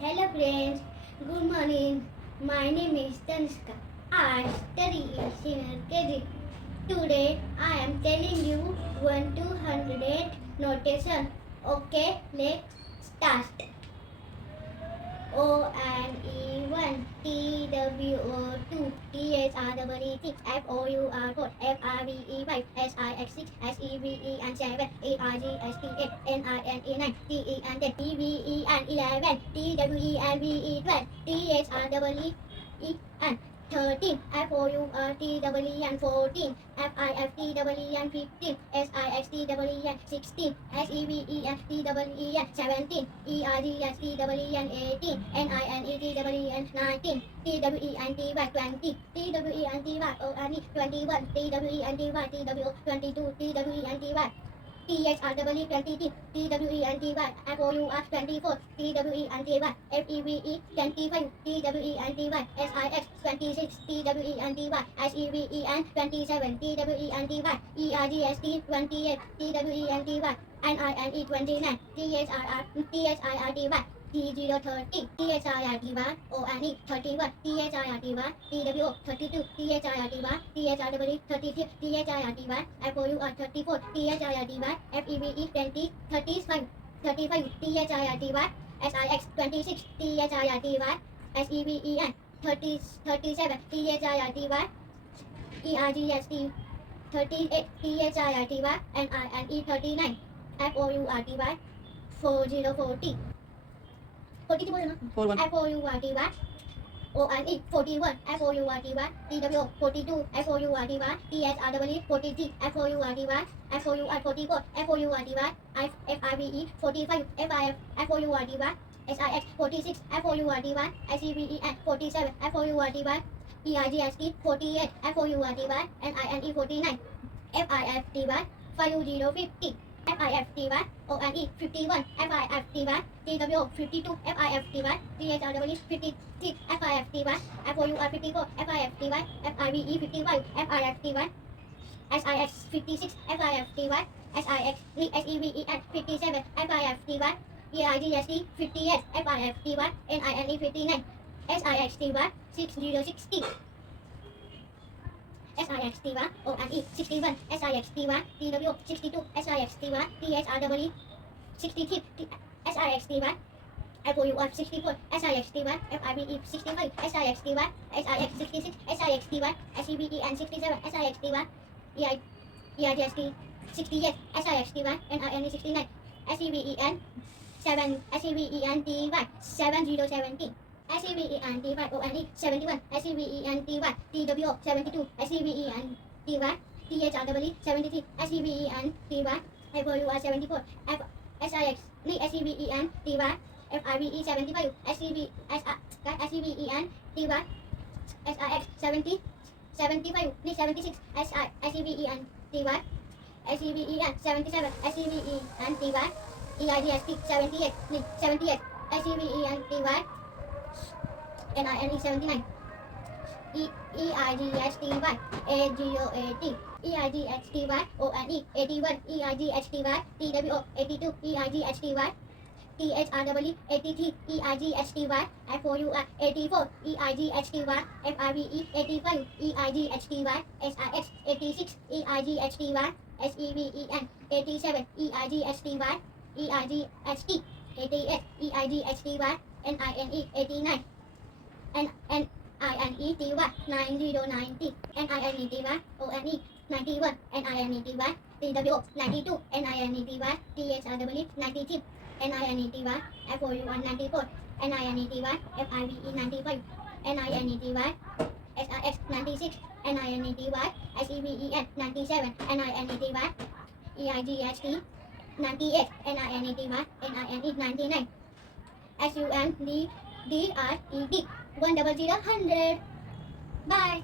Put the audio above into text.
Hello friends, good morning. My name is Tanishka. I study in senior KG. Today I am telling you 1 to 100 notation. Okay, let's start. O and E 1, T W O 2, T H R E E 6, F O U R 4, F R V E 5, S I X 6, S E V E and 7, A R G S T 8, N I N E 9, T E and 10, T V E and 11, T W E and V E 12, T H R E E and 13, F O U R T E E and 14, F I F T E E and 15, S I X T E E and 16, S E V E and T E E and 17, E R G S T E E and 18, N I N E T E E and 19, T W E and T Y 20, T W E and T Y O and E 21, T W E and T Y T W O 22, T W E and T Y T H R E 20, T W E and T Y F O U R 24, T W E and T Y F E V E 25, T W E and T Y S I X 26, T W E and T Y S E V E and 27, T W E and T Y E R G S T 28, T W E and T Y N I N E 29, T H I R T Y T0 30, THIRTY, ONE 31, THIRTY, TWO 32, THIRTY, THRW 33, THIRTY, FOUR 34, THIRTY, FEVE 20, 35, 35, THIRTY, SIX 26, THIRTY, SEVEN 30, 37, THIRTY, ERGST 38, THIRTY, NINE 39, FOURTY 4040. 42 बोलो ना 41 FOURTY ONE 41 FOURTY TWO 42 FOURTY THREE 43 FOURTY FOUR 44 FOURTY FRVE 45 FIF FOURTY SIX 46 FOURTY SEVEN 47 FOURTY ERGST 48 FOURTY NINE 49 FIFTY 5050 FIFTY ONE 51 FIFTY TWO 52 FIFTY THRW 53 FIFTY FOUR 54 FIFTY FRVE 55 FIFTY SIX 56 FIFTY SIX SEVEN 57 FIFTY ERGST 58 FIFTY NINE 59 SIXTY 6060 SIXTY ONE 61 SIXTY TWO 62 SIXTY THRW 63 SIXTY FOUR 64 SIXTY FRVE 65 SIXTY SIX 66 SIXTY SEVEN 67 SIXTY ERGST 68 SIXTY NINE 69 SEVEN 7 SEVENTY 7070 SEVENTY ONE 71 SEVENTY TWO 72 SEVENTY THRW 73 SEVENTY FOUR 74 SIX SEVENTY FRVE 75 SEVENTY SIX 70 75 76 SEVENTY SEVEN 77 SEVENTY ERGST 78 78 SEVENTY NINE 79 ERGSTY 8080 ERGSTY ONE 81 ERGSTY TWO 82 ERGSTY THRW 83 ERGSTY FOUR 84 ERGSTY FRVE 85 ERGSTY SIX 86 ERGSTY SEVEN 87 ERGSTY ERGST 88 ERGSTY NINE 89 NINETY 9090 NINETY ONE 91 NINETY TWO 92 NINETY THRW 93 NINETY FOUR 94 NINETY FRVE 95 NINETY SIX 96 NINETY SEVEN 97 NINETY ERGST 98 NINETY NINE 99 SUNDDRED 100. Bye.